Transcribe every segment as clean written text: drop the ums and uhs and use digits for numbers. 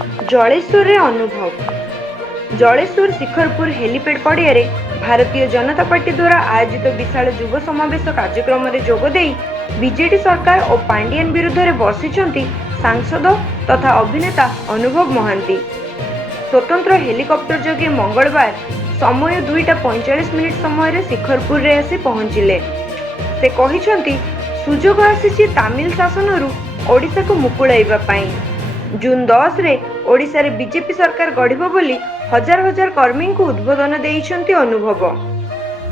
जलेश्वर रे अनुभव। जलेश्वर शिखरपुर हेलीपैड पड़िया भारतीय जनता पार्टी द्वारा आयोजित विशाल युव समावेश कार्यक्रम में जोगदे बीजेडी सरकार और पांडियन विरुद्ध में बसिଛନ୍ତି सांसद तथा अभिनेता अनुभव महांती। स्वतंत्र हेलिकॉप्टर जोगे मंगलवार समय 2:45 समय शिखरपुर रे आसी पहुंचिले। से कहिଛନ୍ତି सुजोग आसीछि तमिल शासन ओडिशा को मुकुळाइबा पई। जून 10 रे ओडिशा रे बीजेपी सरकार गढ़िबो बोली हजार हजार कर्मी को उद्बोधन देइछन्ति अनुभव।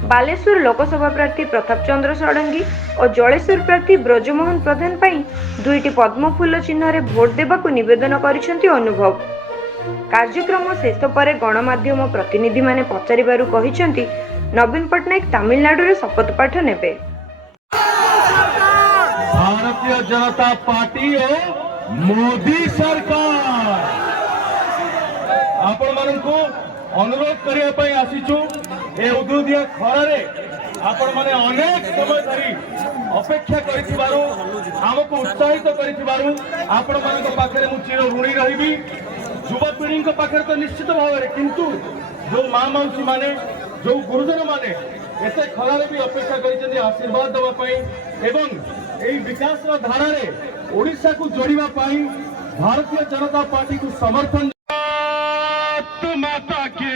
बालेश्वर लोकसभा प्रार्थी प्रताप चंद्र षडंगी और जलेश्वर प्रार्थी ब्रजमोहन प्रधान पई दुईटी पद्मफूल चिन्ह रे भोट देबाकू निवेदन करिछन्ति अनुभव। कार्यक्रम शेष पर गणमाध्यम प्रतिनिधि माने पचारिबारु कहिछन्ति नवीन पटनायक तमिलनाडु रे शपथ पाठ नेबे। भारतीय जनता पार्टी और मोदी सरकार आपण मानकु अनुरोध करिया पई आसीछु। ए उदुदिया खरारे आपण माने अनेक समय धरी अपेक्षा करिथिबारु हमको उत्साहित करिथिबारु आपण मानक पाखरे मु चिर ऋणी रहिबी। युवपीढ़ी पाखे तो निश्चित भाव में, किंतु जो माँ मौसी माने जो गुरुजन माने एते खलारे भी अपेक्षा करिसेंती आशीर्वाद देबा पई एवं एई विकास धारा रे ओडिशा को जोड़िबा पई भारतीय जनता पार्टी को समर्थन। माता के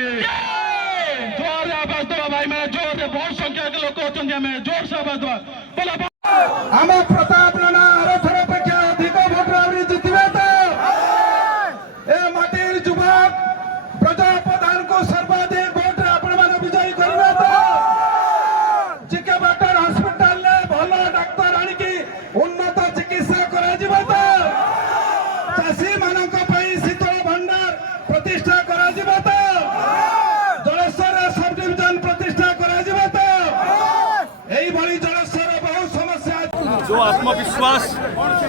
जोर आवाज दो भाई, मैं जोर से बहुत संख्या के लोग होचंदी, मैं जोर से आवाज दो बोला हम प्रताप राणा रथर अपेक्षा अधिक भोट रे जितबे तो ए माटीर जुबक प्रजा प्रधान को सर्वाधिक भोट आपण माने विजयी करबे तो जिके बाटर हॉस्पिटल ले भलो डाक्टर आनी की उन्नत चिकित्सा करा जिबे तो चासी मानक पई शीतल भंडार प्रतिष्ठा करा जिबे तो जलेश्वर सब डिवीजन प्रतिष्ठा करा जिबे तो एई भली जलेश्वर बहुत समस्या जो आत्मविश्वास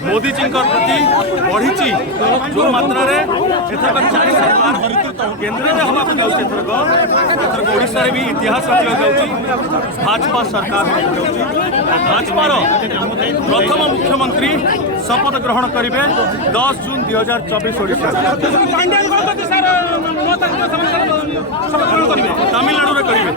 मोदी जी प्रति बढ़ी जो मात्रा केंद्र में हवा जाऊँग ओडिशा भी इतिहास भाजपा सरकार भाजपार प्रथम मुख्यमंत्री शपथ ग्रहण करेंगे 10 जून 2024 ओडिशा तमिलनाडु में करेंगे।